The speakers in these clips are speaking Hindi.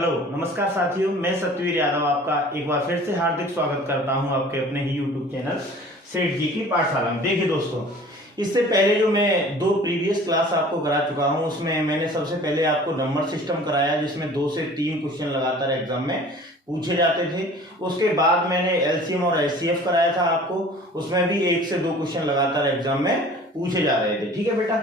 हेलो नमस्कार साथियों, मैं सत्यवीर यादव आपका एक बार फिर से हार्दिक स्वागत करता हूं आपके अपने ही यूट्यूब चैनल सेठ जी की पाठशाला में। देखिए दोस्तों, इससे पहले जो मैं दो प्रीवियस क्लास आपको करा चुका हूं, उसमें मैंने सबसे पहले आपको नंबर सिस्टम कराया जिसमें 2 से 3 क्वेश्चन लगातार एग्जाम में पूछे जाते थे। उसके बाद मैंने एलसीएम और एचसीएफ कराया था आपको, उसमें भी 1 से 2 क्वेश्चन लगातार एग्जाम में पूछे जा रहे थे। ठीक है बेटा,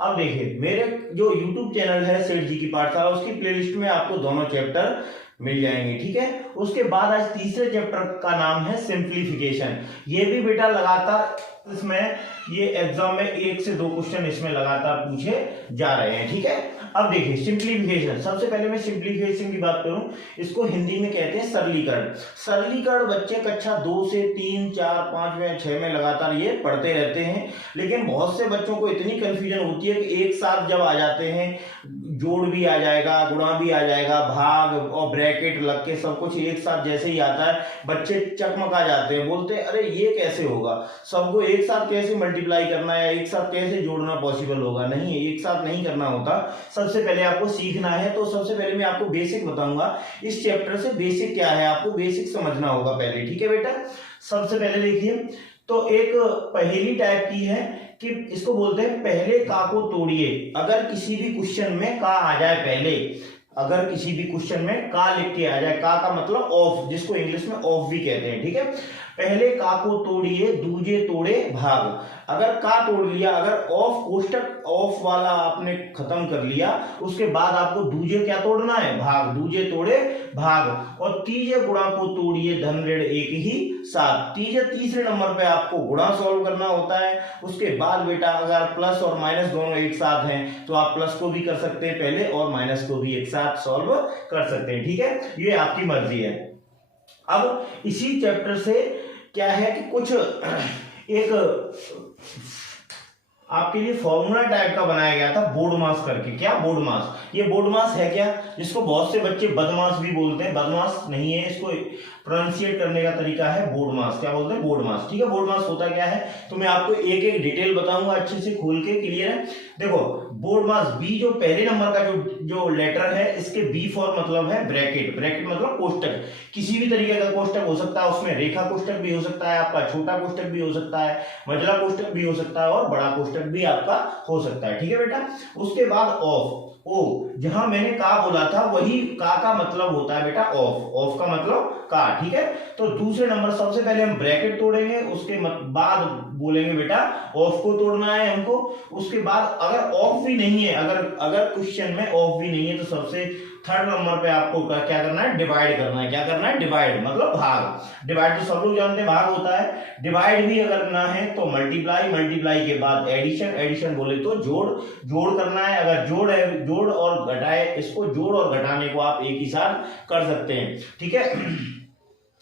अब देखिए मेरे जो यूट्यूब चैनल है सेठ जी की पाठशाला, उसकी प्लेलिस्ट में आपको दोनों चैप्टर मिल जाएंगे। ठीक है, उसके बाद आज तीसरे चैप्टर का नाम है सिंप्लीफिकेशन। ये भी बेटा लगातार इसमें ये एग्जाम में 1 से 2 क्वेश्चन इसमें लगातार पूछे जा रहे हैं। ठीक है, अब देखिए सिंप्लीफिकेशन। सबसे पहले मैं सिंप्लीफिकेशन की बात करूं, इसको हिंदी में कहते हैं सरलीकरण। सरलीकरण बच्चे कक्षा 2 से 3, 4, 5 में 6 में लगातार ये पढ़ते रहते हैं, लेकिन बहुत से बच्चों को इतनी कंफ्यूजन होती है कि एक साथ जब आ जाते हैं, जोड़ भी आ जाएगा, गुणा भी आ जाएगा, भाग और ब्रैकेट लग के सब कुछ एक साथ जैसे ही आता है, बच्चे चकमका जाते हैं, बोलते हैं अरे ये कैसे होगा, सबको एक साथ कैसे मल्टीप्लाई करना है, एक साथ कैसे जोड़ना पॉसिबल होगा। नहीं है, एक साथ नहीं करना होता। सबसे पहले आपको सीखना है, तो सबसे पहले मैं आपको बेसिक बताऊंगा इस चैप्टर से। बेसिक क्या है आपको बेसिक समझना होगा पहले। ठीक है बेटा, सबसे पहले देखिए तो एक पहेली टाइप की है कि इसको बोलते हैं पहले का को तोड़िए। अगर किसी भी क्वेश्चन में का आ जाए पहले, अगर किसी भी क्वेश्चन में का लिख के आ जाए, का मतलब ऑफ, जिसको इंग्लिश में ऑफ भी कहते हैं। ठीक है, पहले का को तोड़िए दूजे तोड़े भाग। अगर का तोड़ लिया, अगर ऑफ कोष्टक ऑफ वाला आपने खत्म कर लिया, उसके बाद आपको दूजे क्या तोड़ना है, भाग। दूजे तोड़े भाग। और तीजे गुणा को तोड़िए धन ऋण एक ही साथ। तीजे तीसरे नंबर पे आपको गुणा सॉल्व करना होता है। उसके बाद बेटा अगर प्लस और माइनस दोनों एक साथ हैं तो आप प्लस को भी कर सकते हैं पहले और माइनस को भी एक साथ सॉल्व कर सकते हैं। ठीक है, ये आपकी मर्जी है। अब इसी चैप्टर से क्या है कि कुछ एक आपके लिए फॉर्मूला टाइप का बनाया गया था बोर्ड मास करके। क्या बोर्ड मास? ये बोर्ड मास है क्या, जिसको बहुत से बच्चे बदमाश भी बोलते हैं। बदमाश नहीं है, इसको प्रोनाउंसिएट करने का तरीका है बोर्ड मास। क्या बोलते हैं? बोर्ड मास। ठीक है, बोर्ड मास होता क्या है तो मैं आपको एक एक डिटेल बताऊंगा अच्छे से खोल के। क्लियर है? देखो बोर्ड मास बी, जो पहले नंबर का जो लेटर है, इसके बी फॉर मतलब है ब्रैकेट। ब्रैकेट मतलब कोष्टक, किसी भी तरीके का कोष्टक हो सकता है। उसमें रेखा कोष्टक भी हो सकता है, आपका छोटा कोष्टक भी हो सकता है, मंझला कोष्टक भी हो सकता है और बड़ा कोष्टक भी आपका हो सकता है। ठीक है बेटा, उसके बाद ऑफ। ओ, जहां मैंने का बोला था वही का मतलब होता है बेटा ऑफ। ऑफ का मतलब का। ठीक है, तो दूसरे नंबर सबसे पहले हम ब्रैकेट तोड़ेंगे, उसके बाद बोलेंगे बेटा ऑफ को तोड़ना है हमको। उसके बाद अगर ऑफ भी नहीं है, अगर क्वेश्चन में ऑफ भी नहीं है, तो सबसे थर्ड नंबर पे आपको क्या करना है, डिवाइड करना है। क्या करना है? डिवाइड मतलब भाग। डिवाइड तो सब लोग जानते हैं भाग होता है। डिवाइड भी अगर ना है तो मल्टीप्लाई, मल्टीप्लाई के बाद एडिशन, एडिशन बोले तो जोड़, जोड़ करना है। अगर जोड़ है, जोड़ और घटाए, इसको जोड़ और घटाने को आप एक ही साथ कर सकते हैं। ठीक है,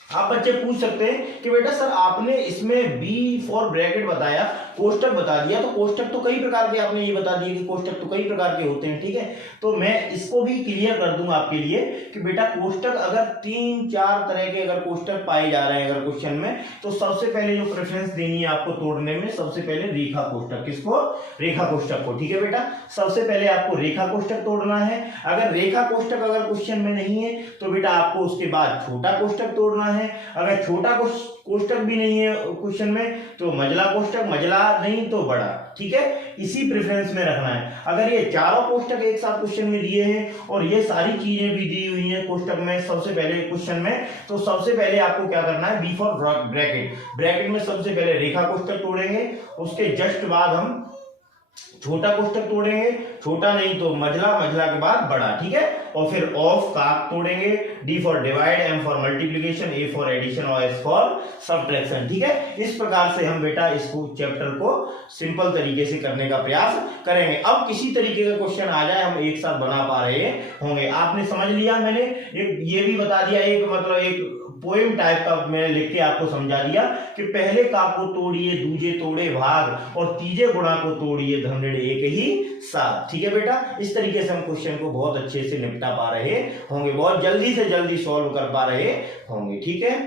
आप बच्चे पूछ सकते हैं कि बेटा सर आपने इसमें बी फॉर ब्रैकेट बताया, कोष्टक बता दिया, तो कोष्टक तो कई प्रकार के, आपने ये बता दिया कि कोष्टक तो कई प्रकार के होते हैं। ठीक है, तो मैं इसको भी क्लियर कर दूंगा आपके लिए कि बेटा कोष्टक अगर 3-4 तरह के अगर कोष्टक पाए जा रहे हैं अगर क्वेश्चन में, तो सबसे पहले जो प्रेफरेंस देनी है आपको तोड़ने में, सबसे पहले रेखा कोष्टक। किसको? रेखा कोष्टक को। ठीक है बेटा, सबसे पहले आपको रेखा कोष्टक तोड़ना है। अगर रेखा कोष्टक अगर क्वेश्चन में नहीं है तो बेटा आपको उसके बाद छोटा कोष्टक तोड़ना है। अगर छोटा कोष्टक भी नहीं है क्वेश्चन में तो मंझला कोष्टक, मंझला नहीं तो बड़ा। ठीक है, इसी प्रेफरेंस में रखना है। अगर ये चारों कोष्टक एक साथ क्वेश्चन में दिए हैं और ये सारी चीजें भी दी हुई हैं कोष्टक में सबसे पहले क्वेश्चन में, तो सबसे पहले आपको क्या करना है, बी फॉर ब्रैकेट। ब्रैकेट में सबसे पहले रेखा कोष्टक तोड़ेंगे, उसके जस्ट बाद हम छोटा कोष्टक तोड़ेंगे, छोटा नहीं तो मंझला, मंझला के बाद बड़ा। ठीक है, और फिर ऑफ का तोड़ेंगे, D for divide, M for multiplication, A for addition और एस फॉर सब्ट्रैक्शन। ठीक है, इस प्रकार से हम बेटा इसको चैप्टर को सिंपल तरीके से करने का प्रयास करेंगे। अब किसी तरीके का क्वेश्चन आ जाए हम एक साथ बना पा रहे होंगे। आपने समझ लिया, मैंने ये भी बता दिया, एक मतलब एक पोएम टाइप का मैंने लिख के आपको समझा दिया कि पहले का को तोड़िए दूजे तोड़े भाग और तीजे गुणा को तोड़िए धन ऋण एक ही साथ। ठीक है बेटा, इस तरीके से हम क्वेश्चन को बहुत अच्छे से निपटा पा रहे होंगे, बहुत जल्दी से जल्दी सॉल्व कर पा रहे होंगे। ठीक है,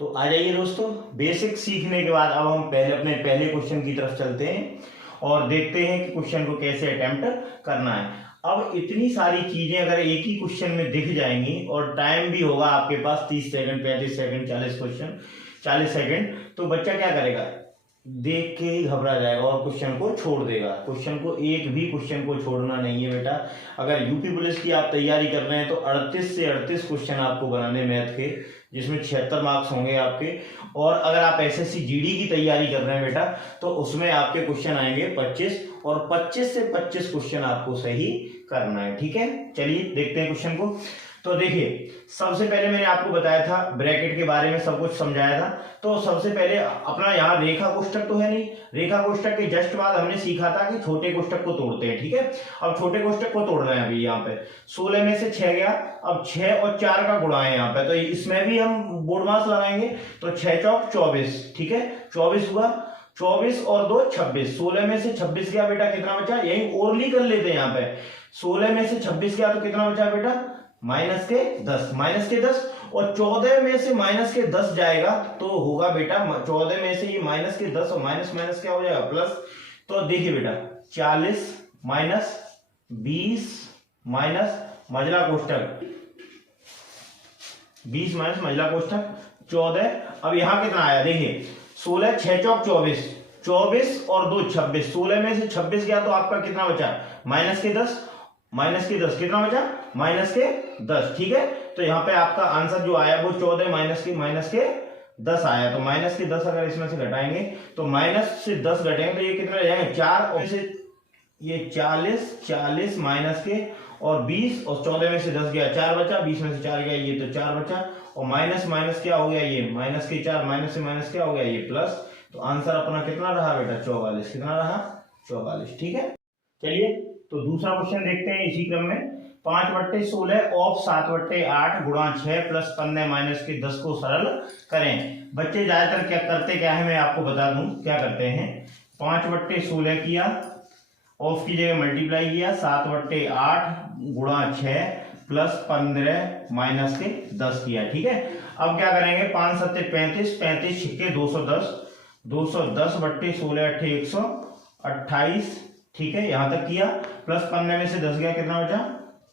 तो आ जाइए दोस्तों, बेसिक सीखने के बाद अब हम अपने पहले क्वेश्चन की तरफ चलते हैं और देखते हैं कि क्वेश्चन को कैसे अटेम्प्ट करना है। अब इतनी सारी चीजें अगर एक ही क्वेश्चन में दिख जाएंगी और टाइम भी होगा आपके पास 30 सेकंड, 35 सेकंड, 40 क्वेश्चन 40 सेकंड, तो बच्चा क्या करेगा, देख के ही घबरा जाएगा और क्वेश्चन को छोड़ देगा। क्वेश्चन को, एक भी क्वेश्चन को छोड़ना नहीं है बेटा। अगर यूपी पुलिस की आप तैयारी कर रहे हैं तो 38 से 38 क्वेश्चन आपको बनाने मैथ के, जिसमें 76 मार्क्स होंगे आपके। और अगर आप एसएससी जीडी की तैयारी कर रहे हैं बेटा तो उसमें आपके क्वेश्चन आएंगे 25, और 25 से 25 क्वेश्चन आपको सही करना है। ठीक है, चलिए देखते हैं क्वेश्चन को। तो देखिए, सबसे पहले मैंने आपको बताया था ब्रैकेट के बारे में, सब कुछ समझाया था। तो सबसे पहले अपना यहाँ रेखा कोष्ठक तो है नहीं, रेखा कोष्ठक के जस्ट बाद हमने सीखा था कि छोटे कोष्ठक को तोड़ते हैं। ठीक है, अब छोटे कोष्ठक को तोड़ रहे हैं अभी यहाँ पे। 16 में से 6 गया, अब 6 और 4 का गुणा है यहाँ पे, तो इसमें भी हम बोर्ड मास लगाएंगे। तो 6 चौक 24, ठीक है, 24 हुआ, 24 और 2 26, 16 में से 26 गया बेटा, कितना बचा, यही ओरली कर लेते हैं यहाँ पे। 16 में से 26 गया तो कितना बचा बेटा, माइनस के 10, माइनस के 10, और 14 में से माइनस के 10 जाएगा तो होगा बेटा, 14 में से ये माइनस के 10 और माइनस माइनस क्या हो जाएगा, प्लस। तो देखिए बेटा, 40 माइनस 20 माइनस मझला कोष्ठक 20 माइनस मझला कोष्ठक 14। अब यहां कितना आया, देखिए 16, 6 चौक 24, 24 और 2 26, 16 में से 26 गया तो आपका कितना बचा, माइनस के 10, माइनस के 10 कितना बचा, माइनस के 10। ठीक है, तो यहाँ पे आपका आंसर जो आया वो 14 माइनस के 10 आया। तो माइनस के 10 अगर इसमें से घटाएंगे तो माइनस से 10 घटेंगे तो ये कितना रहेगा, 4, और से ये 40 माइनस के और 20, और 14 में से 10 गया 4 बचा, 20 में से 4 गया ये तो 4 बचा, और माइनस माइनस क्या हो गया, ये माइनस के 4, माइनस से माइनस क्या हो गया, ये प्लस। तो आंसर अपना कितना रहा बेटा, 44, कितना रहा, 44। ठीक है, चलिए तो दूसरा क्वेश्चन देखते हैं इसी क्रम में। 5/16 ऑफ 7/8 गुणा 6 प्लस 15 माइनस के 10 को सरल करें। बच्चे ज्यादातर क्या करते, क्या है मैं आपको बता दूं क्या करते हैं। 5/16 किया, ऑफ की जगह मल्टीप्लाई किया, 7/8 गुणा 6 प्लस 15 माइनस के 10 किया। ठीक है, अब क्या करेंगे, 5 7 35, 35 छिक्के 210, 210/16 8 128। ठीक है, यहां तक किया, प्लस 15 में से 10 गया, कितना बचा,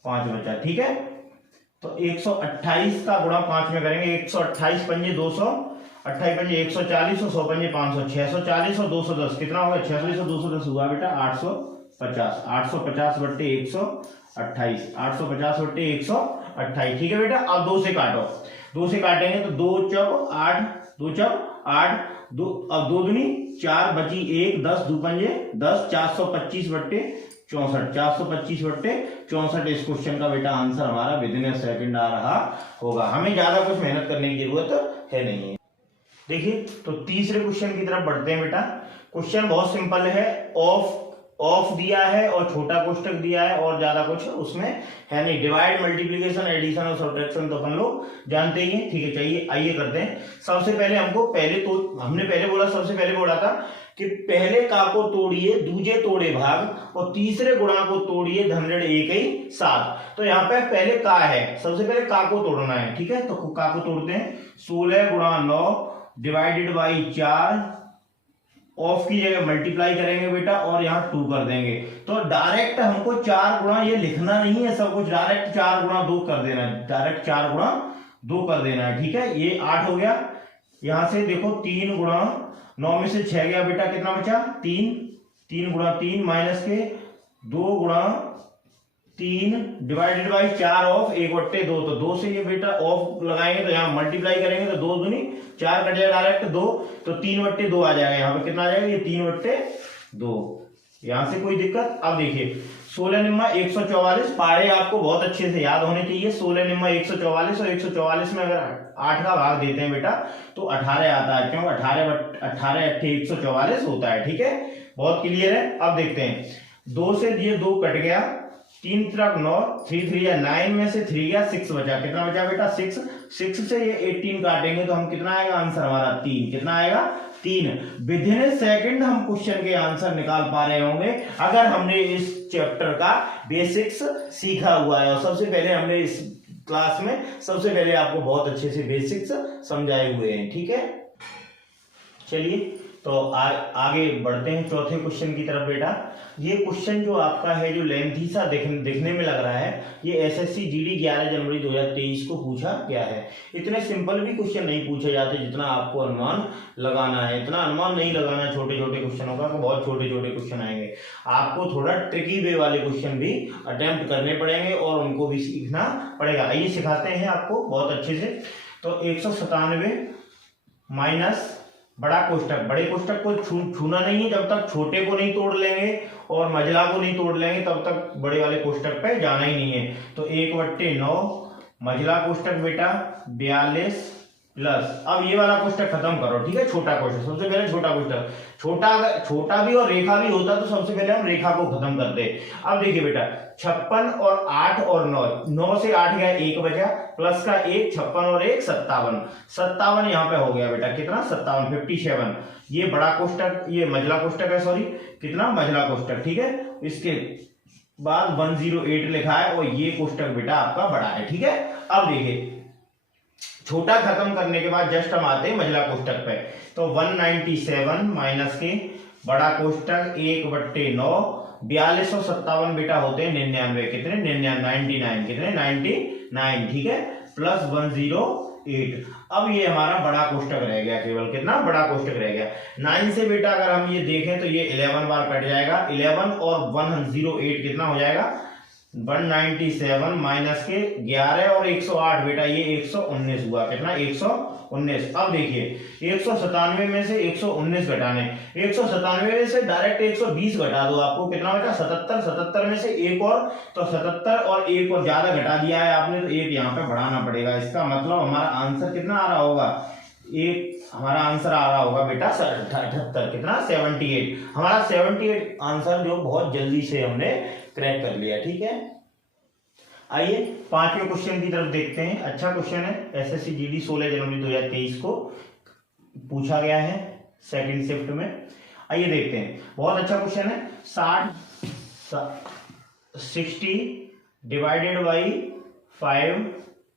5 बचा। ठीक है, तो 128 का गुणा 5 में करेंगे, 128 पंजे 200, 28 पंजे 140 और 100 पंजे 500, 640 और 210 कितना होगा, 640 और 210 हुआ बेटा 850, 850/128, 850/128। ठीक है बेटा, अब 2 से काटो, 2 से काटेंगे तो 2 चौक 8, 2 चौक 8, अब 2 दूनी 4 बची 1, 10 2 पंजे 10, 425/64, 425/64 इस क्वेश्चन का बेटा आंसर हमारा विदिन ए सेकंड आ रहा होगा। हमें ज्यादा कुछ मेहनत करने की जरूरत है नहीं है। देखिए, तो तीसरे क्वेश्चन की तरफ बढ़ते हैं बेटा। क्वेश्चन बहुत सिंपल है, ऑफ दिया है और छोटा कोष्ठक दिया है और ज्यादा कुछ उसमें है नहीं। डिवाइड, मल्टीप्लिकेशन, एडिशन और सब्ट्रैक्शन तो अपन लोग जानते ही हैं। ठीक है, चाहिए आइए करते हैं। सबसे पहले हमको हमने सबसे पहले बोला था कि पहले का को तोड़िए दूजे तोड़े भाग और तीसरे गुणा को तोड़िए धनऋण 1 ही 7। तो यहाँ पे पहले का है, सबसे पहले का को तोड़ना है। ठीक है, तो का को तोड़ते हैं। 16 गुणा 9 डिवाइडेड बाई 4, ऑफ की जगह मल्टीप्लाई करेंगे बेटा और यहाँ 2 कर देंगे। तो डायरेक्ट हमको 4 गुणा ये लिखना नहीं है सब कुछ, डायरेक्ट 4 गुणा 2 कर देना है, डायरेक्ट 4 गुणा 2 कर देना है। ठीक है, ये 8 हो गया। यहां से देखो 3 गुणा 9 में से 6 गया बेटा, कितना बचा, 3, 3 गुणा 3 माइनस के 2 गुणा 3 डिवाइडेड बाई 4 ऑफ 1/2। तो 2 से ये बेटा ऑफ लगाएंगे तो यहाँ मल्टीप्लाई करेंगे तो 2 दूनी 4 कट जाएगा डायरेक्ट 2, तो 3/2 आ जाएगा। यहाँ पे कितना आ जाएगा, ये 3/2। यहां से कोई दिक्कत। अब देखिए 16 निम्मा 144, पारे आपको बहुत अच्छे से याद होने चाहिए। 16 निम्मा 144 और 144 में अगर 8 का भाग देते हैं बेटा तो 18 आता है, क्यों, 18 8 144 होता है। ठीक है, बहुत क्लियर है। अब देखते हैं, 2 से ये 2 कट गया, 3 3 9, 3 3 या 9 में से 3 गया, 6 बचा, कितना बचा बेटा, 6 से ये 18 काटेंगे तो हम कितना आएगा आंसर हमारा, 3, कितना आएगा, 3। विदिन ए सेकंड हम क्वेश्चन के आंसर निकाल पा रहे होंगे अगर हमने इस चैप्टर का बेसिक्स सीखा हुआ है। और सबसे पहले हमने इस क्लास में सबसे पहले आपको बहुत अच्छे से बेसिक्स समझाए हुए हैं। ठीक है, चलिए तो आगे बढ़ते हैं चौथे क्वेश्चन की तरफ बेटा। ये क्वेश्चन जो आपका है, जो लेंथी सा दिखने में लग रहा है, ये एसएससी जीडी 11 जनवरी 2023 को पूछा गया है। इतने सिंपल भी क्वेश्चन नहीं पूछे जाते जितना आपको अनुमान लगाना है। इतना अनुमान नहीं लगाना छोटे छोटे क्वेश्चनों का, बहुत छोटे छोटे क्वेश्चन आएंगे। आपको थोड़ा ट्रिकी वे वाले क्वेश्चन भी अटेम्प्ट करने पड़ेंगे और उनको भी सीखना पड़ेगा। आइए सिखाते हैं आपको बहुत अच्छे से। तो 197 माइनस बड़ा कोष्टक, बड़े कोष्टक को छूना नहीं है जब तक छोटे को नहीं तोड़ लेंगे और मझला को नहीं तोड़ लेंगे, तब तक बड़े वाले कोष्टक पे जाना ही नहीं है। तो 1/9 मझला कोष्टक बेटा 42 प्लस, अब ये वाला कोष्टक खत्म करो, ठीक है। छोटा कोष्टक, सबसे पहले छोटा कोष्टक, छोटा भी और रेखा भी होता तो सबसे पहले हम रेखा को खत्म करते। अब देखिए बेटा 56 और 8 और 9 से 8 गया 1 बचा, प्लस का 1, 56 और 1 57 यहाँ पे हो गया बेटा, कितना 57 ये बड़ा कोष्टक, ये मझला कोष्टक है, सॉरी कितना मझला कोष्टक, ठीक है। इसके बाद 108 लिखा है और ये कोष्टक बेटा आपका बड़ा है, ठीक है। अब देखिए छोटा खत्म करने के बाद जस्ट हम आते हैं मझला कोष्टक पे। तो 197 माइनस के बड़ा कोष्टक 1/9, 42 और 57 बेटा होते हैं 99, कितने 99, कितने 99, ठीक है, प्लस 108। अब ये हमारा बड़ा कोष्टक रह गया, केवल कितना बड़ा कोष्टक रह गया। 9 से बेटा अगर हम ये देखें तो ये 11 बार कट जाएगा, 11 और 108 कितना हो जाएगा 197 माइनस के 11 और 108 बेटा ये 119 हुआ, कितना 119। अब देखिए 197 में से 119 घटाने, 197 में से डायरेक्ट 120 घटा दो, आपको कितना बेटा 77 में से एक और, तो 77 और एक और ज्यादा घटा दिया है आपने, तो एक यहाँ पे बढ़ाना पड़ेगा। इसका मतलब हमारा आंसर कितना आ रहा होगा, एक हमारा आंसर आ रहा होगा बेटा 78, कितना 78। हमारा 78 आंसर जो बहुत जल्दी से हमने क्रैक कर लिया, ठीक है। आइए पांचवें क्वेश्चन की तरफ देखते हैं। अच्छा क्वेश्चन है, एसएससी जीडी 16 जनवरी 2023 को पूछा गया है सेकंड शिफ्ट में। आइए देखते हैं, बहुत अच्छा क्वेश्चन है। 60 डिवाइडेड बाई 5,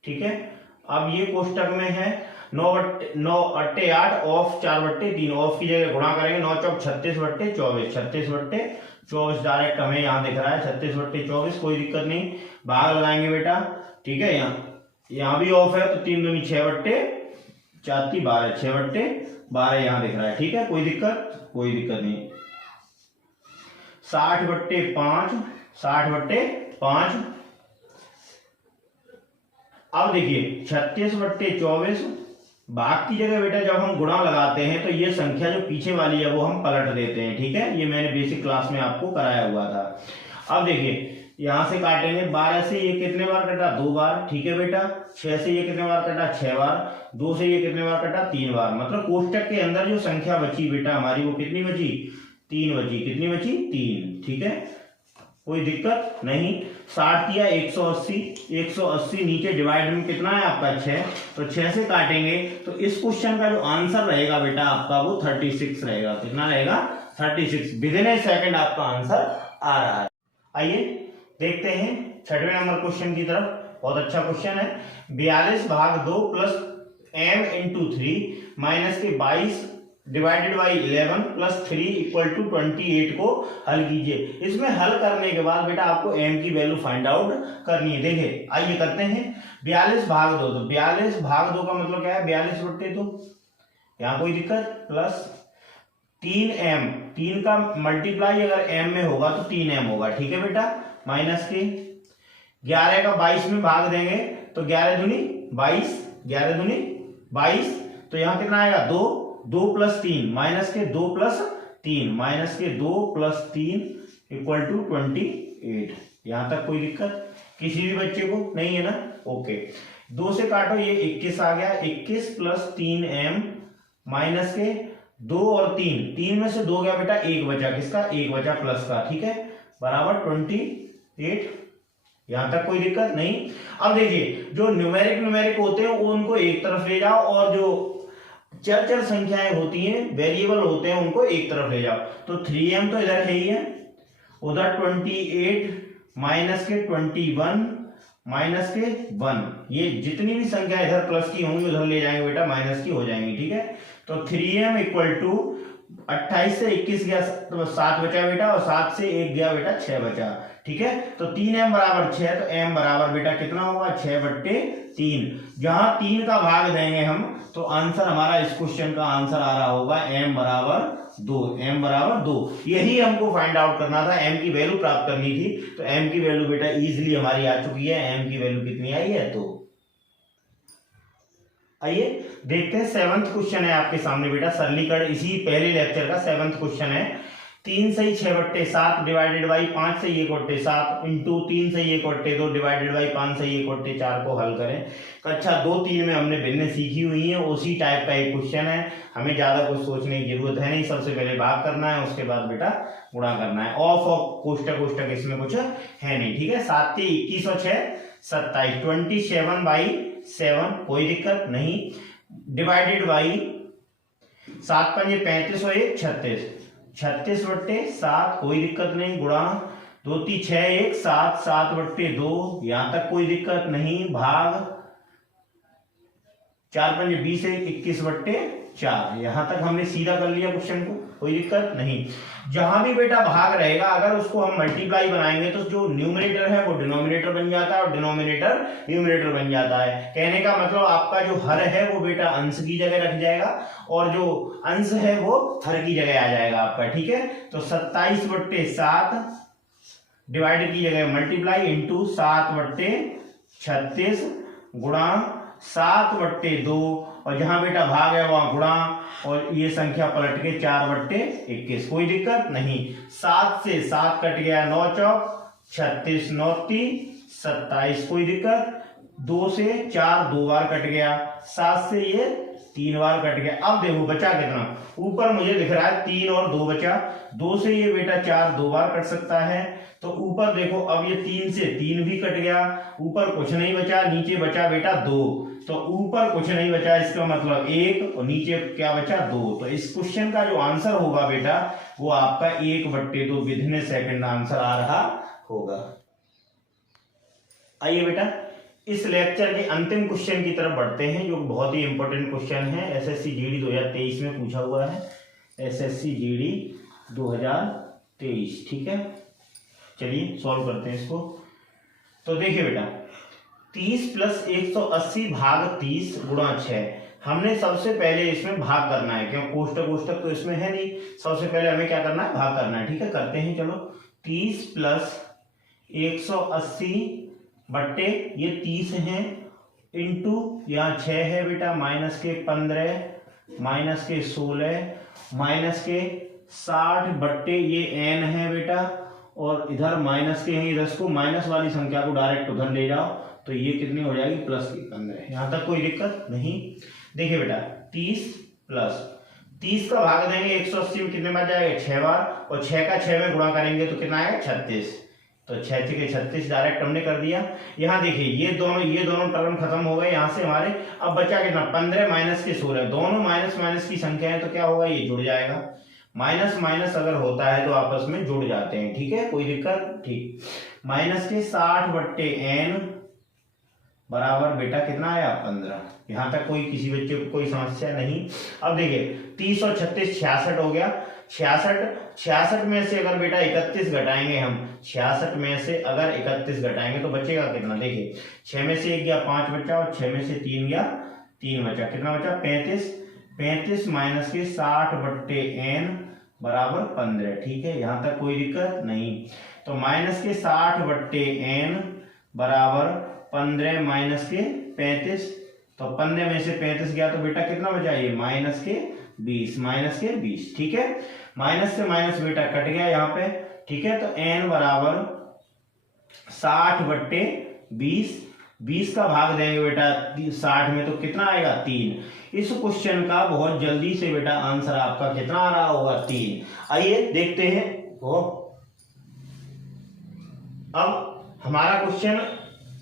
ठीक है। अब ये कोष्टक में है 9/8 ऑफ 4/3, ऑफ की जगह गुणा करेंगे, 9 चौक 36/24, 36/24 डायरेक्ट हमें यहाँ दिख रहा है 36/24, कोई दिक्कत नहीं, भाग लगाएंगे बेटा, ठीक है। यहाँ भी ऑफ है तो 3 दूनी 6/4 12, 6/12 यहाँ दिख रहा है, ठीक है, कोई दिक्कत नहीं। 60/5, 60/5। अब देखिए 36/24, भाग की जगह बेटा जब हम गुणा लगाते हैं तो ये संख्या जो पीछे वाली है वो हम पलट देते हैं, ठीक है। ये मैंने बेसिक क्लास में आपको कराया हुआ था। अब देखिए यहां से काटेंगे, 12 से ये कितने बार कटा 2 बार, ठीक है बेटा। 6 से ये कितने बार कटा 6 बार, 2 से ये कितने बार कटा 3 बार, मतलब कोष्टक के अंदर जो संख्या बची बेटा हमारी वो कितनी बची 3 बची, कितनी बची 3, ठीक है, कोई दिक्कत नहीं। 60 किया 180 नीचे डिवाइड में कितना है आपका 6, तो 6 से काटेंगे तो इस क्वेश्चन का जो आंसर रहेगा बेटा आपका वो 36 रहेगा, कितना रहेगा 36। विदिन ए सेकंड आपका आंसर आ रहा है। आइए देखते हैं 6वें नंबर क्वेश्चन की तरफ। बहुत अच्छा क्वेश्चन है। 42/2 प्लस m इंटू 3 माइनस के 22 divided by 11 plus 3 equal to 28 को हल कीजिए। इसमें हल करने के बाद बेटा आपको m की वैल्यू फाइंड आउट करनी है। देखिए आइए करते हैं। 42/2, तो 42/2 का मतलब क्या है 42/2, यहाँ कोई दिक्कत, प्लस 3m, 3 का मल्टीप्लाई अगर m में होगा तो 3m होगा, ठीक है बेटा, माइनस के 11 का 22 में भाग देंगे तो 11 दूनी 22, 11 दूनी 22, तो यहाँ कितना आएगा 2 प्लस 3 माइनस के 2 प्लस 3 माइनस के 2 प्लस 3 इक्वल टू 28। यहां तक कोई दिक्कत किसी भी बच्चे को नहीं है ना, ओके। 2 से काटो, ये 21 आ गया, 21 प्लस 3m माइनस के 2 और 3 में से 2 गया बेटा, 1 बचा, किसका 1 बचा प्लस का, ठीक है, बराबर 28। यहां तक कोई दिक्कत नहीं। अब देखिए जो न्यूमेरिक होते हैं उनको एक तरफ ले जाओ और जो चर संख्याएं होती हैं वेरिएबल होते हैं उनको एक तरफ ले जाओ। तो 3m तो इधर है ही है, उधर 28 माइनस के 21 माइनस के 1, ये जितनी भी संख्या इधर प्लस की होंगी उधर ले जाएंगे बेटा माइनस की हो जाएंगी, ठीक है। तो 3m इक्वल टू 28 से 21 गया तो 7 बचा बेटा, और 7 से 1 गया बेटा 6 बचा। ठीक है, तो 3m बराबर 6, तो m बराबर बेटा कितना होगा 6/3। जहां 3 का भाग देंगे हम तो आंसर हमारा इस क्वेश्चन का आंसर आ रहा होगा m बराबर 2। m बराबर 2, यही हमको फाइंड आउट करना था, m की वैल्यू प्राप्त करनी थी। तो m की वैल्यू बेटा इजीली हमारी आ चुकी है। m की वैल्यू कितनी आई है 2। आइए देखते हैं 7th क्वेश्चन है आपके सामने बेटा, सरलीकरण इसी पहले लेक्चर का 7th क्वेश्चन है। 3 सही 6/7 डिवाइडेड बाई 5 सही 1/7 इंटू 3 सही 1/2 डिवाइडेड बाई 5 सही 1/4 को हल करें। कक्षा 2-3 में हमने भिन्न सीखी हुई है, उसी टाइप का एक क्वेश्चन है, हमें ज्यादा कुछ सोचने की जरूरत है नहीं। सबसे पहले भाग करना है, उसके बाद बेटा गुणा करना है। ऑफ ऑफ कोष्टक कोष्टक इसमें कुछ है नहीं। ठीक है, 7 के 21 और 6 27, 27/7, कोई दिक्कत नहीं। डिवाइडेड बाई 7 पंजे 35 और 1 36, 36/7, कोई दिक्कत नहीं। गुणा 2 3 6 1 7, 7/2, यहां तक कोई दिक्कत नहीं। भाग 4 पंजे 20 21/4, यहां तक हमने सीधा कर लिया क्वेश्चन को, कोई दिक्कत नहीं। जहां भी बेटा भाग रहेगा अगर उसको हम मल्टीप्लाई बनाएंगे तो जो न्यूमरेटर है वो डिनोमिनेटर बन जाता है और डिनोमिनेटर न्यूमरेटर बन जाता है। कहने का मतलब आपका जो हर है वो बेटा अंश की जगह रख जाएगा और जो अंश है वो हर की जगह आ जाएगा आपका। ठीक है, तो 27/7 डिवाइड की जगह मल्टीप्लाई इंटू 7/36 गुणा 7/2, और जहां बेटा भाग है वहां गुणा, और ये संख्या पलट के 4/21, कोई दिक्कत नहीं। 7 से 7 कट गया, 9 चौक 36, 9 3 27, कोई दिक्कत। 2 से 4 2 बार कट गया, 7 से ये 3 बार कट गया। अब देखो बचा कितना, ऊपर मुझे दिख रहा है 3 और 2 बचा, 2 से ये बेटा 4 2 बार कट सकता है। तो ऊपर देखो अब ये 3 से 3 भी कट गया, ऊपर कुछ नहीं बचा, नीचे बचा बेटा 2, तो ऊपर कुछ नहीं बचा, इसका मतलब 1 और नीचे क्या बचा 2। तो इस क्वेश्चन का जो आंसर होगा बेटा वो आपका 1/2 विदिन ए सेकंड आंसर आ रहा होगा। आइए बेटा इस लेक्चर के अंतिम क्वेश्चन की तरफ बढ़ते हैं, जो बहुत ही इंपॉर्टेंट क्वेश्चन है, एसएससी जीडी 2023 में पूछा हुआ है, एसएससी जीडी 2023। ठीक है, चलिए सॉल्व करते हैं इसको। तो देखिए बेटा 30 + 180 भाग 30 गुणा 6, हमने सबसे पहले इसमें भाग करना है, क्यों कोष्टक कोष्टक तो इसमें है नहीं, सबसे पहले हमें क्या करना है भाग करना है। ठीक है, करते हैं। चलो 30 + 180 बट्टे ये 30 है इंटू यहाँ 6 है बेटा, माइनस के 15 माइनस के 16 माइनस के 60 बट्टे ये n है बेटा, और इधर माइनस के हैं, इधर को माइनस वाली संख्या को डायरेक्ट उधर ले जाओ तो ये कितनी हो जाएगी प्लस की 15। यहां तक कोई दिक्कत नहीं। देखिए बेटा 30 + 30 का भाग देंगे 180 में, कितने बार जाएगा 6 बार, और 6 का 6 में गुणा करेंगे तो कितना आएगा 36, तो 6 के 36 डायरेक्ट हमने कर दिया। यहाँ देखिए ये दोनों टर्म खत्म हो गए यहाँ से हमारे। अब बचा कितना 15 माइनस के 16, दोनों माइनस माइनस की संख्या है तो क्या होगा ये जुड़ जाएगा। माइनस माइनस अगर होता है तो आपस में जुड़ जाते हैं। ठीक है, कोई दिक्कत। ठीक, माइनस के 60/n बराबर बेटा कितना आया 15। यहां तक कोई किसी बच्चे को कोई समस्या नहीं। अब देखिए 30 और 36 66 हो गया। 66 में से अगर बेटा 31 घटाएंगे हम, 66 में से अगर 31 घटाएंगे तो बचेगा कितना। देखिए 6 में से 1 गया 5 बचा, और 6 में से 3 गया 3 बचा, कितना बचा 35। 35 माइनस के 60/n बराबर 15। ठीक है, यहां तक कोई दिक्कत नहीं। तो माइनस के 60/n बराबर 15 माइनस के 35, तो 15 में से 35 गया तो बेटा कितना बचा ये माइनस के 20, माइनस के 20। ठीक है, माइनस से माइनस बेटा कट गया यहाँ पे। ठीक है, तो n बराबर 60/20, 20 का भाग देंगे बेटा 60 में तो कितना आएगा 3। इस क्वेश्चन का बहुत जल्दी से बेटा आंसर आपका कितना आ रहा होगा 3। आइए देखते हैं वो। अब हमारा क्वेश्चन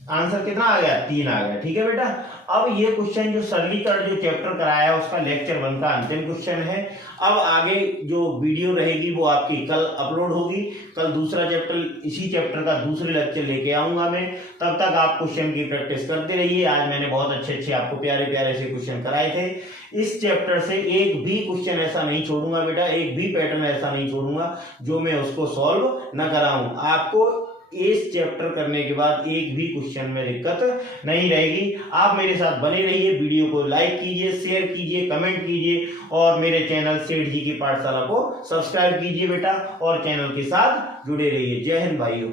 आंसर कितना आ गया, 3 आ गया। ठीक है बेटा, अब ये क्वेश्चन जो सरलीकरण जो चैप्टर कराया है उसका लेक्चर 1 का अंतिम क्वेश्चन है। अब आगे जो वीडियो रहेगी वो आपकी कल अपलोड होगी। कल दूसरा चैप्टर, इसी चैप्टर का दूसरे लेक्चर लेके आऊंगा मैं। तब तक आप क्वेश्चन की प्रैक्टिस करते रहिए। आज मैंने बहुत अच्छे आपको प्यारे प्यारे से क्वेश्चन कराए थे। इस चैप्टर से एक भी क्वेश्चन ऐसा नहीं छोड़ूंगा बेटा, एक भी पैटर्न ऐसा नहीं छोड़ूंगा जो मैं उसको सॉल्व न कराऊं। आपको इस चैप्टर करने के बाद एक भी क्वेश्चन में दिक्कत नहीं रहेगी। आप मेरे साथ बने रहिए, वीडियो को लाइक कीजिए, शेयर कीजिए, कमेंट कीजिए और मेरे चैनल सेठ जी की पाठशाला को सब्सक्राइब कीजिए बेटा और चैनल के साथ जुड़े रहिए। जय हिंद भाइयों।